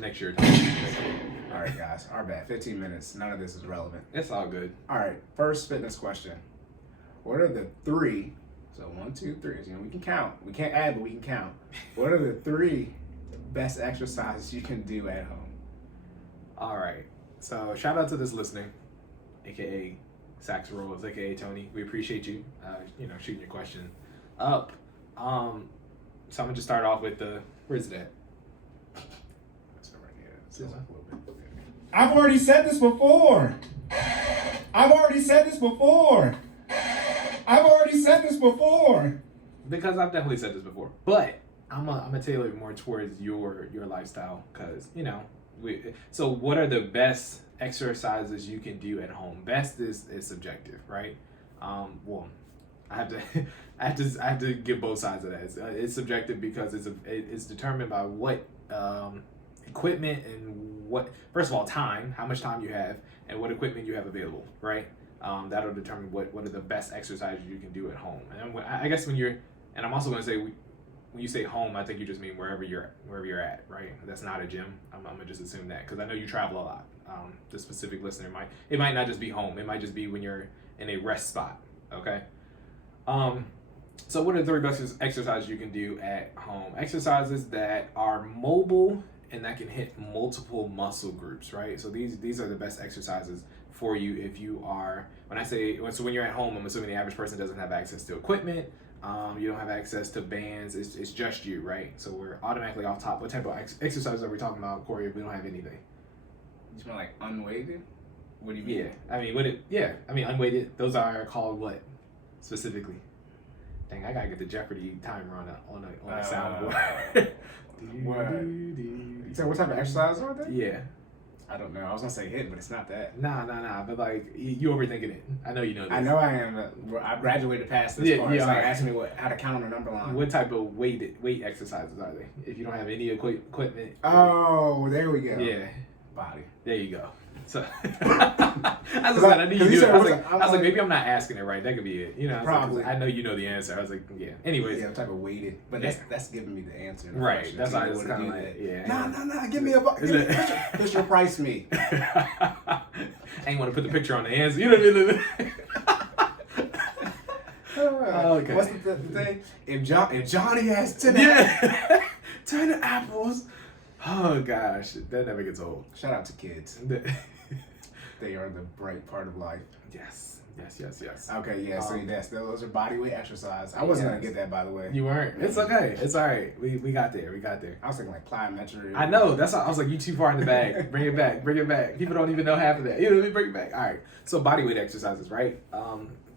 Next year. All right, guys. Our bad. 15 minutes. None of this is relevant. It's all good. All right. First fitness question. What are the three? So 1, 2, 3. You know, we can count. We can't add, but we can count. What are the 3 best exercises you can do at home? All right. So shout out to this listener, aka Sax Rolls, aka Tony. We appreciate you. Shooting your question up. So I'm gonna just start off with where's it at? I've already said this before. Because I've definitely said this before, but I'm gonna tailor it more towards your lifestyle, because so what are the best exercises you can do at home? Best is subjective, right? Well, I have to give both sides of that. It's subjective because it's determined by what equipment and what, first of all, time, how much time you have, and what equipment you have available, right? That'll determine what are the best exercises you can do at home. And I guess and I'm also going to say, when you say home, I think you just mean wherever you're at, right? That's not a gym. I'm gonna just assume that, because I know you travel a lot. The specific listener might not just be home. It might just be when you're in a rest spot. Okay. So what are the 3 best exercises you can do at home? Exercises that are mobile and that can hit multiple muscle groups, right? So these are the best exercises for you if you are. When you're at home, I'm assuming the average person doesn't have access to equipment. You don't have access to bands. It's just you, right? So we're automatically off top. What type of exercises are we talking about, Cory, if we don't have anything? You mean like unweighted? What do you mean? Yeah. Unweighted. Those are called what specifically? Dang, I gotta get the Jeopardy timer on the soundboard. So what type of exercises are they? Yeah. I don't know. I was gonna say hit, but it's not that. Nah. But like, you overthinking it. I know you know this. I know I am. I graduated past this part. So asking me how to count on the number line. What type of weight exercises are they? If you don't have any equipment. Oh, there we go. Yeah. Body. There you go. So I knew you knew it. I was like, maybe I'm not asking it right. That could be it. Probably. I know you know the answer. I was like, yeah. Anyways. Yeah, type of weighted. But that's giving me the answer. Right. That's why I was kind of like, yeah. Nah. Give me a picture price me. I ain't want to put the picture on the answer. You know what I mean? Okay. What's the thing? If Johnny has 10 apples. Oh gosh, that never gets old. Shout out to kids. They are the bright part of life. Yes. Okay, yeah. So those are bodyweight exercises. I wasn't gonna get that, by the way. You weren't. It's okay. It's all right. We got there. I was thinking like plyometry. I know. That's why I was like, you too far in the bag. Bring it back. People don't even know half of that. Bring it back. All right. So bodyweight exercises, right?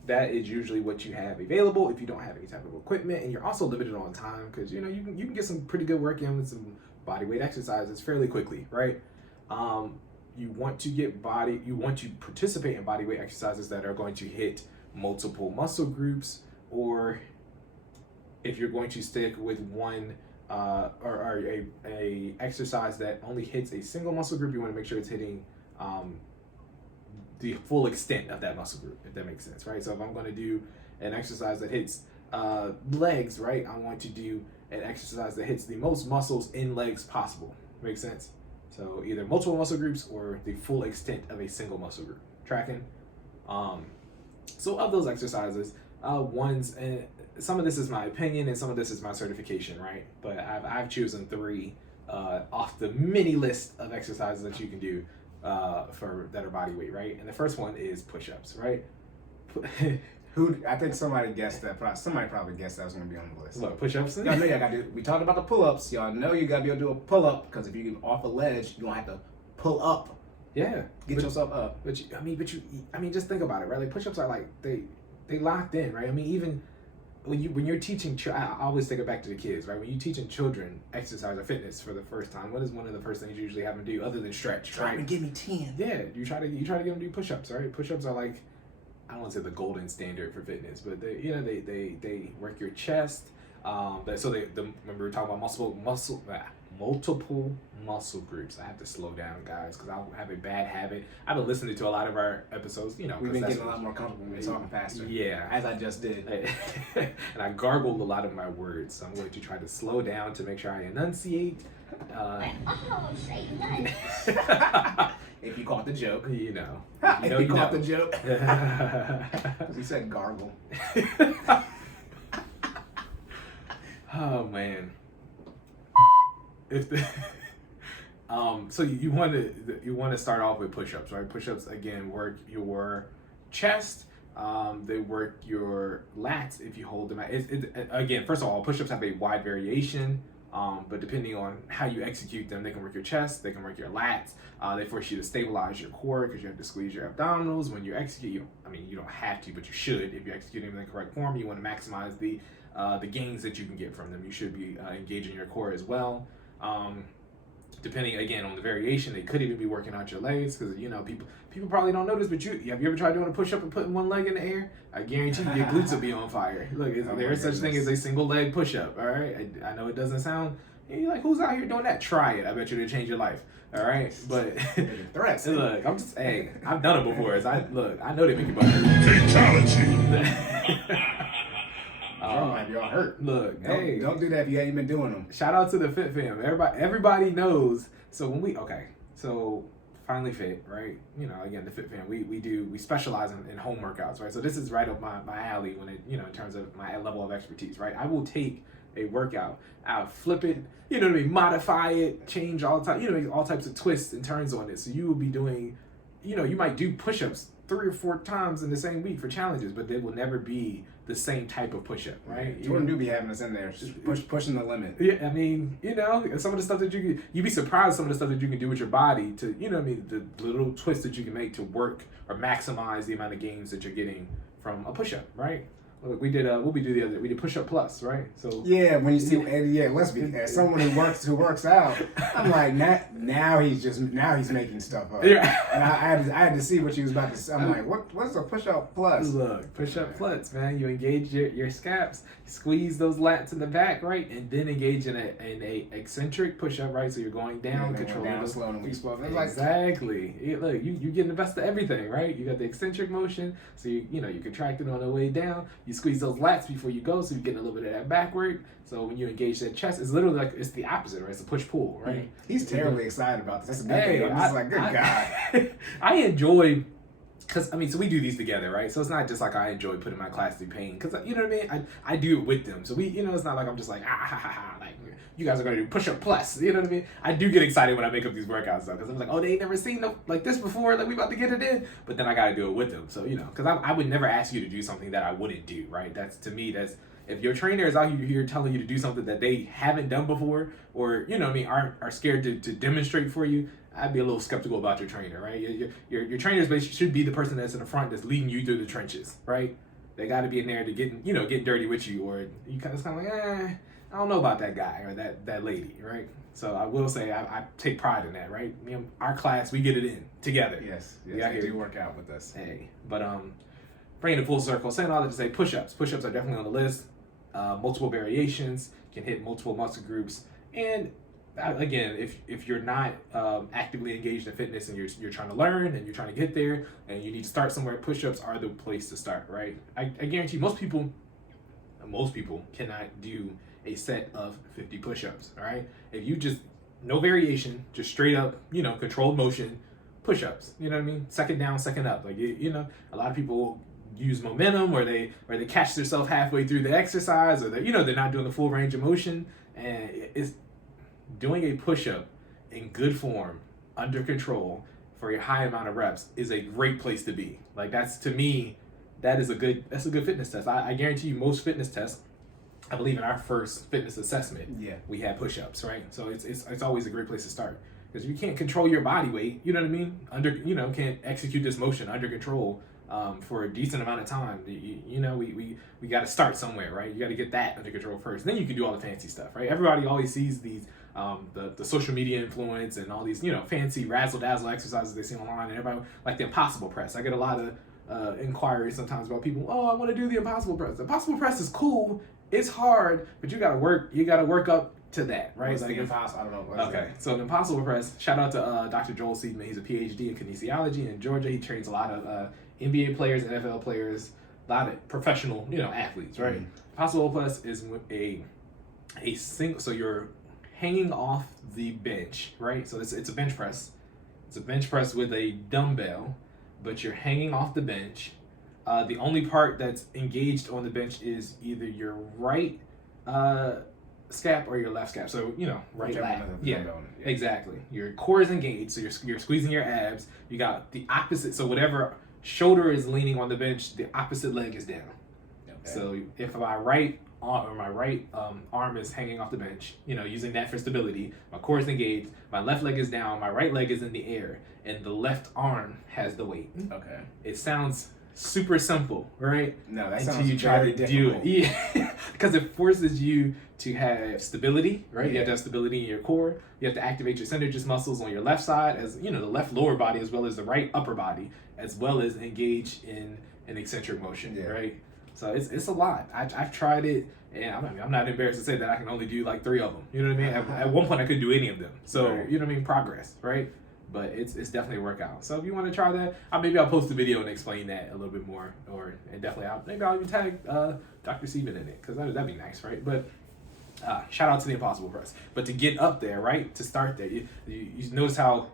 That is usually what you have available if you don't have any type of equipment, and you're also limited on time, because you can get some pretty good work in with some bodyweight exercises fairly quickly, right? You want to participate in bodyweight exercises that are going to hit multiple muscle groups, or if you're going to stick with one or a exercise that only hits a single muscle group, you want to make sure it's hitting the full extent of that muscle group, if that makes sense, right? So if I'm going to do an exercise that hits legs, right, I want to do an exercise that hits the most muscles in legs possible. Makes sense? So either multiple muscle groups or the full extent of a single muscle group. Tracking? So of those exercises, and some of this is my opinion and some of this is my certification, right? But I've chosen 3 off the mini list of exercises that you can do that are body weight, right? And the first one is push-ups, right? I think somebody guessed that. Somebody probably guessed that was going to be on the list. What, push-ups? Y'all know y'all got to do. We talked about the pull-ups. Y'all know you got to be able to do a pull-up, because if you get off a ledge, you don't have to pull up. Yeah. Get yourself up. But just think about it, right? Like, push-ups are like they locked in, right? I mean, even when you're teaching, I always take it back to the kids, right? When you're teaching children exercise or fitness for the first time, what is one of the first things you usually have them do other than stretch? Try to give me 10. Yeah, you try to get them to do push-ups, right? Push-ups are like, I don't want to say the golden standard for fitness, but they work your chest. Remember we were talking about multiple muscle groups. I have to slow down, guys, because I have a bad habit. I've been listening to a lot of our episodes, you know. We've been getting a lot more comfortable when we're talking faster. Yeah. As I just did. And I gargled a lot of my words, so I'm going to try to slow down to make sure I enunciate. If you caught the joke. You know. If you caught the joke. He said gargle. Oh man. So you want to start off with push-ups, right? Push-ups again work your chest. They work your lats if you hold them. Again, first of all, push-ups have a wide variation. But depending on how you execute them, they can work your chest, they can work your lats. They force you to stabilize your core because you have to squeeze your abdominals when you execute. You don't have to, but you should. If you're executing them in the correct form, you want to maximize the gains that you can get from them. You should be engaging your core as well. Depending again on the variation, they could even be working out your legs because people probably don't notice. But have you ever tried doing a push-up and putting one leg in the air? I guarantee you, your glutes will be on fire. Look, there is such thing as a single leg push-up. All right, I know it doesn't sound. You're like, who's out here doing that? Try it. I bet you it'll change your life. All right, but look, I've done it before. I know they make you butt hurt. Fatality. Y'all hurt. Look, don't do that if you ain't been doing them. Shout out to the Fit fam. Everybody knows. So so FinallyFit, right? Again, the Fit fam, we specialize in home workouts, right? So this is right up my alley when it, in terms of my level of expertise, right? I will take a workout, I'll flip it, modify it, change all time, all types of twists and turns on it. So you will be doing, you might do push-ups 3 or 4 times in the same week for challenges, but they will never be the same type of push-up, right? Jordan do be having us in there, just pushing the limit. Yeah, some of the stuff that you'd be surprised some of the stuff that you can do with your body to, the little twists that you can make to work or maximize the amount of gains that you're getting from a push-up, right? Look, we did we did push-up plus, right? So yeah, when you see let's be as someone who works out, I'm like now he's making stuff up. Yeah. And I had to see what you was about to say. I'm like, what's a push-up plus? Look, push-up plus, man. You engage your scaps, squeeze those lats in the back, right, and then engage in a eccentric push-up, right? So you're going down, controlling down slow and explode. Exactly. Look, you getting the best of everything, right? You got the eccentric motion, so you contracting on the way down. You squeeze those lats before you go, so you're getting a little bit of that back work. So when you engage that chest, it's literally like it's the opposite, right? It's a push-pull, right? He's terribly excited about this. That's a good thing. I'm just like, good God. I enjoy, because so we do these together, right? So it's not just like I enjoy putting my class through pain, because you know what I mean? I do it with them. So we, it's not like I'm just like, like you guys are going to do push-up plus, you know what I mean? I do get excited when I make up these workouts though, because I'm like, oh, they ain't never seen like this before, like we about to get it in, but then I got to do it with them. So, because I would never ask you to do something that I wouldn't do, right? To me, if your trainer is out here telling you to do something that they haven't done before, or, are scared to demonstrate for you, I'd be a little skeptical about your trainer, right? Your trainers basically should be the person that's in the front that's leading you through the trenches, right? They got to be in there to get dirty with you, or you kind of like, I don't know about that guy or that lady, right? So I will say I take pride in that, right? Our class, we get it in together. Yes, they do work out with us. Hey, but bringing it full circle, saying all that to say push-ups. Push-ups are definitely on the list. Multiple variations, can hit multiple muscle groups, and again, if you're not actively engaged in fitness and you're trying to learn and you're trying to get there and you need to start somewhere, push-ups are the place to start, right? I guarantee most people cannot do a set of 50 push-ups, all right? If you just, no variation, just straight up, controlled motion, push-ups, you know what I mean? Second down, second up. Like, a lot of people use momentum or they catch themselves halfway through the exercise, or they're not doing the full range of motion, and it's doing a push-up in good form, under control, for a high amount of reps is a great place to be. Like, that's, to me, that's a good fitness test. I guarantee you most fitness tests, I believe in our first fitness assessment, we had push-ups, right? So it's always a great place to start, because you can't control your body weight, you know what I mean? Can't execute this motion under control for a decent amount of time. We got to start somewhere, right? You got to get that under control first. Then you can do all the fancy stuff, right? Everybody always sees these the social media influence and all these fancy razzle dazzle exercises they see online, and everybody like the impossible press. I get a lot of inquiries sometimes about people. Oh, I want to do the impossible press. The impossible press is cool it's hard, but you gotta work up to that, right? What's Like the impossible? I don't know. What's okay, so an impossible press. Shout out to Dr. Joel Seedman. He's a PhD in kinesiology in Georgia. He trains a lot of NBA players, NFL players, a lot of professional, athletes, right? Impossible press is a single. So you're hanging off the bench, right? So it's a bench press. It's a bench press with a dumbbell, but you're hanging off the bench. The only part that's engaged on the bench is either your right scap or your left scap. So, right lat. Yeah, exactly. Your core is engaged, so you're squeezing your abs. You got the opposite. So whatever shoulder is leaning on the bench, the opposite leg is down. Okay. So if my right arm is hanging off the bench, using that for stability, my core is engaged, my left leg is down, my right leg is in the air, and the left arm has the weight. Okay. It sounds super simple, right? No, that sounds very difficult. Yeah, because it forces you to have stability, right? Yeah. You have to have stability in your core. You have to activate your synergist muscles on your left side, as the left lower body as well as the right upper body, as well as engage in an eccentric motion, right? So it's a lot. I've tried it, and I'm not embarrassed to say that I can only do like 3 of them. You know what I mean? At one point I couldn't do any of them. So you know what I mean? Progress, right? But it's definitely a workout. So if you want to try that, maybe I'll post a video and explain that a little bit more, and definitely I'll even tag Dr. Seaman in it, because that'd be nice, right? But shout out to the impossible press. But to get up there, right? To start there, you notice how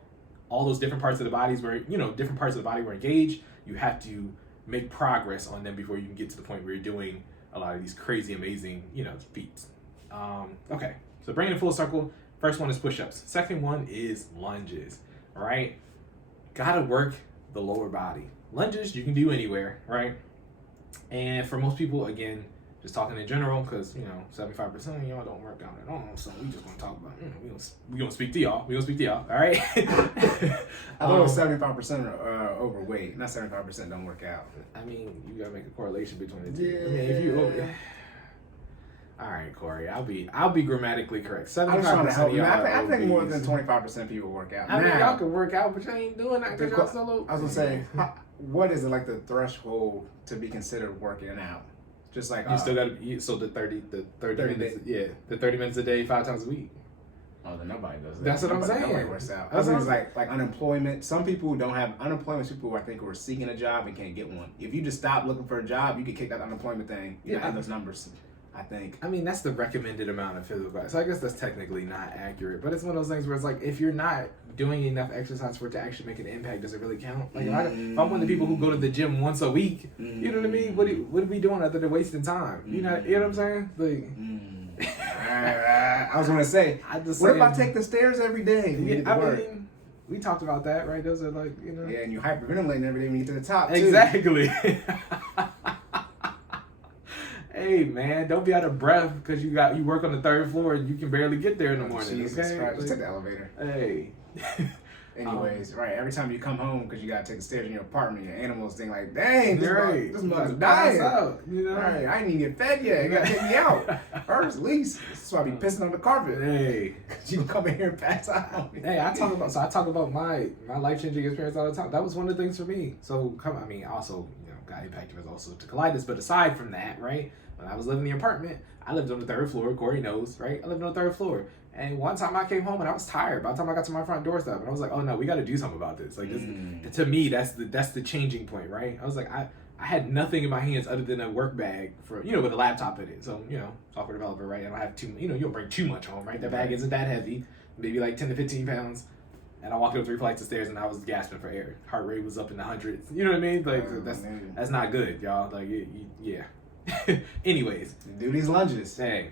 all those different parts of the bodies were, different parts of the body were engaged. You have to make progress on them before you can get to the point where you're doing a lot of these crazy, amazing, feats. Okay, so bringing it full circle. First one is push-ups. Second one is lunges. Right? Gotta work the lower body. Lunges you can do anywhere, right? And for most people, again, just talking in general, because 75% of y'all don't work out at all, so we just gonna talk about we gonna speak to y'all. All right. I thought it was 75% are overweight. Not 75% don't work out. You gotta make a correlation between the two. Yeah. If you all right, Cory, I'll be grammatically correct. 75% I'm trying to help you. I I think more than 25% people work out. Y'all can work out, but y'all ain't doing that because y'all solo. I was gonna say, what is it like the threshold to be considered working out? Just like you still got to. So the 30 minutes. Yeah, the 30 minutes a day, 5 times a week. Oh, then nobody does that. That's what I'm saying. Nobody works out. I was like unemployment. Some people who don't have unemployment, people I think who are seeking a job and can't get one. If you just stop looking for a job, you get kicked out of the unemployment thing. You have those numbers. I think. That's the recommended amount of physical activity. So I guess that's technically not accurate, but it's one of those things where it's like, if you're not doing enough exercise for it to actually make an impact, does it really count? Like if I'm one of the people who go to the gym once a week, you know what I mean? What are we doing other than wasting time? You know what I'm saying? Like, I was gonna say, what if I take the stairs every day? We talked about that, right? Those are like, Yeah, and you hyperventilating every day when you get to the top, too. Exactly. Hey man, don't be out of breath because you work on the 3rd floor and you can barely get there in the morning. Jesus okay? Christ, just take the elevator. Hey. Anyways, right, every time you come home because you gotta take the stairs in your apartment, your animals think like, dang, this mother's dying. Out, Right, I didn't even get fed yet. You gotta take me out first, at least. This is why I be pissing on the carpet. Hey, you come in here and pass out. Hey, I talk about my life-changing experience all the time. That was one of the things for me. So also got impacted was also to colitis, but aside from that, right? When I was living in the apartment, I lived on the 3rd floor. Cory knows, right? I lived on the 3rd floor. And one time I came home and I was tired. By the time I got to my front doorstep, and I was like, "Oh no, we got to do something about this." Like this, to me, that's the changing point, right? I was like, I had nothing in my hands other than a work bag for with a laptop in it. So software developer, right? I don't have too, you don't bring too much home, right? That bag isn't that heavy, maybe like 10 to 15 pounds. And I walked up 3 flights of stairs and I was gasping for air. Heart rate was up in the hundreds. You know what I mean? Like that's not good, y'all. Like yeah. Anyways, do these lunges. Hey.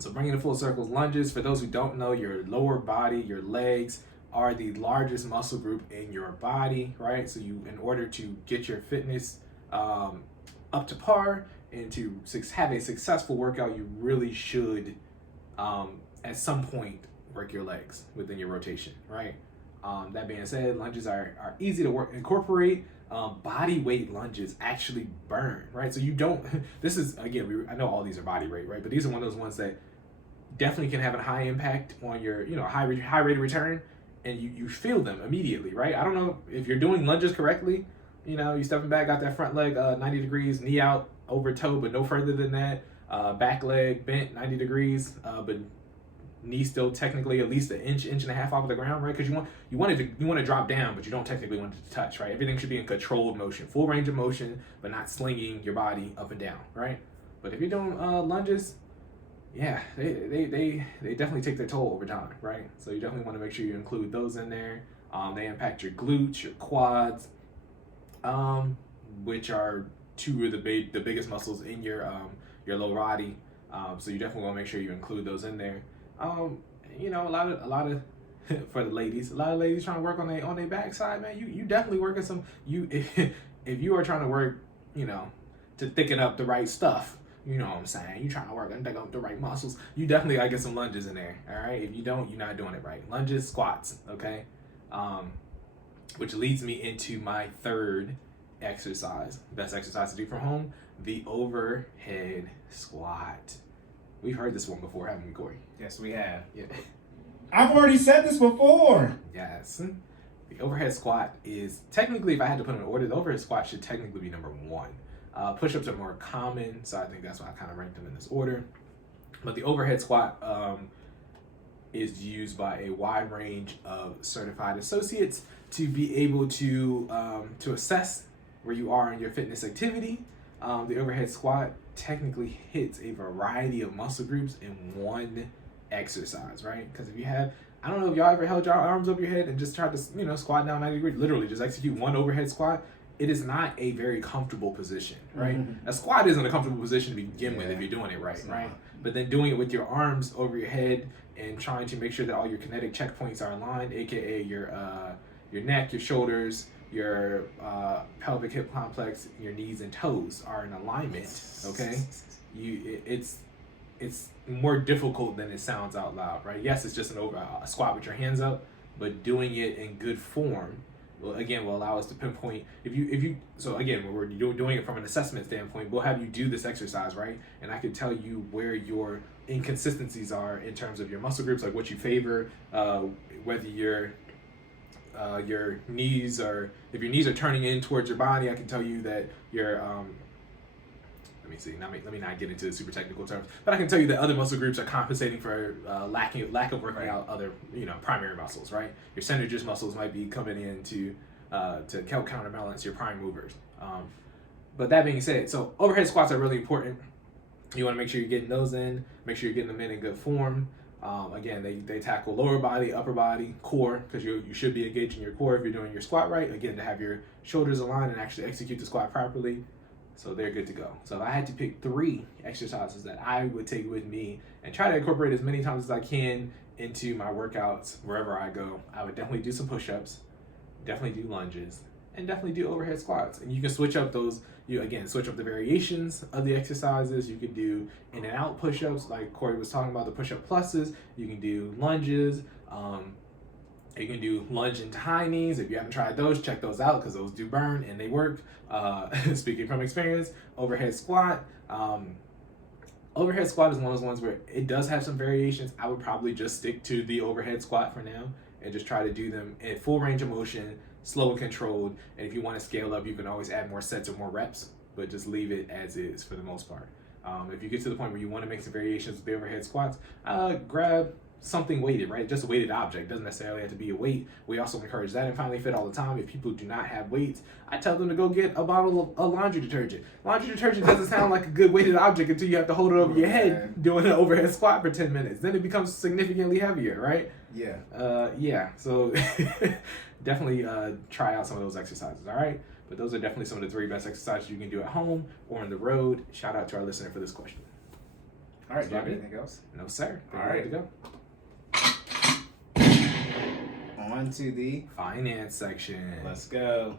So bringing it full circles, lunges, for those who don't know, your lower body, your legs are the largest muscle group in your body, right? So in order to get your fitness up to par and to have a successful workout, you really should at some point work your legs within your rotation, right? That being said, lunges are easy to incorporate. Body weight lunges actually burn, right? So you don't, this is, again, I know all these are body weight, right? But these are one of those ones that definitely can have a high impact on your, high rate of return, and you feel them immediately, right? I don't know if you're doing lunges correctly, you stepping back, got that front leg 90 degrees, knee out, over toe, but no further than that. back leg bent 90 degrees, but knee still technically at least an inch and a half off of the ground, right? Because you want to drop down, but you don't technically want it to touch, right? Everything should be in controlled motion, full range of motion, but not slinging your body up and down, right? But if you're doing lunges, yeah, they definitely take their toll over time, right? So you definitely want to make sure you include those in there. They impact your glutes, your quads, which are two of the biggest muscles in your lower body. So you definitely want to make sure you include those in there. You know, a lot of for the ladies, a lot of ladies trying to work on their backside, man. You definitely working some. If you are trying to work, you know, to thicken up the right stuff. You know what I'm saying? You trying to work and thicken up the right muscles. You definitely gotta get some lunges in there. All right. If you don't, you're not doing it right. Lunges, squats. Okay. Which leads me into my third exercise. Best exercise to do from home: the overhead squat. We've heard this one before, haven't we, Cory? Yes, we have. Yeah. I've already said this before. Yes. The overhead squat is technically, if I had to put in an order, the overhead squat should technically be number one. Push-ups are more common, so I think that's why I kind of ranked them in this order. But the overhead squat is used by a wide range of certified associates to be able to assess where you are in your fitness activity. The overhead squat technically hits a variety of muscle groups in one exercise, right? Because if you have, I don't know if y'all ever held your arms over your head and just tried to, you know, squat down 90 degrees, literally just execute one overhead squat. It is not a very comfortable position, right? A squat isn't a comfortable position to begin with if you're doing it right, right? But then doing it with your arms over your head and trying to make sure that all your kinetic checkpoints are aligned, aka your neck, your shoulders, your pelvic hip complex, your knees and toes are in alignment. Okay, it's more difficult than it sounds out loud, right? Yes, it's just a squat with your hands up, but doing it in good form will allow us to pinpoint so again, when we're doing it from an assessment standpoint, we'll have you do this exercise, right? And I can tell you where your inconsistencies are in terms of your muscle groups, like what you favor, whether your knees are, if your knees are turning in towards your body, I can tell you that your let me not get into the super technical terms, but I can tell you that other muscle groups are compensating for lack of working out other, you know, primary muscles, right? Your synergist muscles might be coming in to help counterbalance your prime movers. But that being said, so overhead squats are really important. You want to make sure you're getting those in, make sure you're getting them in good form. Again, they tackle lower body, upper body, core, because you should be engaging your core if you're doing your squat right. Again, to have your shoulders aligned and actually execute the squat properly. So they're good to go. So if I had to pick 3 exercises that I would take with me and try to incorporate as many times as I can into my workouts wherever I go, I would definitely do some push-ups, definitely do lunges, and definitely do overhead squats. And you can switch up those, switch up the variations of the exercises. You can do in and out push-ups like Cory was talking about, the push-up pluses. You can do lunges. You can do lunge into high knees. If you haven't tried those, check those out because those do burn and they work. Speaking from experience, overhead squat. Overhead squat is one of those ones where it does have some variations. I would probably just stick to the overhead squat for now and just try to do them in full range of motion, slow and controlled. And if you want to scale up, you can always add more sets or more reps, but just leave it as is for the most part. If you get to the point where you want to make some variations with the overhead squats, grab something weighted, right? Just a weighted object. Doesn't necessarily have to be a weight. We also encourage that in FinallyFit all the time. If people do not have weights, I tell them to go get a bottle of laundry detergent. Laundry detergent doesn't sound like a good weighted object until you have to hold it over your head doing an overhead squat for 10 minutes. Then it becomes significantly heavier, right? Yeah. So definitely try out some of those exercises, all right? But those are definitely some of the 3 best exercises you can do at home or on the road. Shout out to our listener for this question. All right, do you have anything else? No, sir. All right. To go. On to the finance section. Let's go.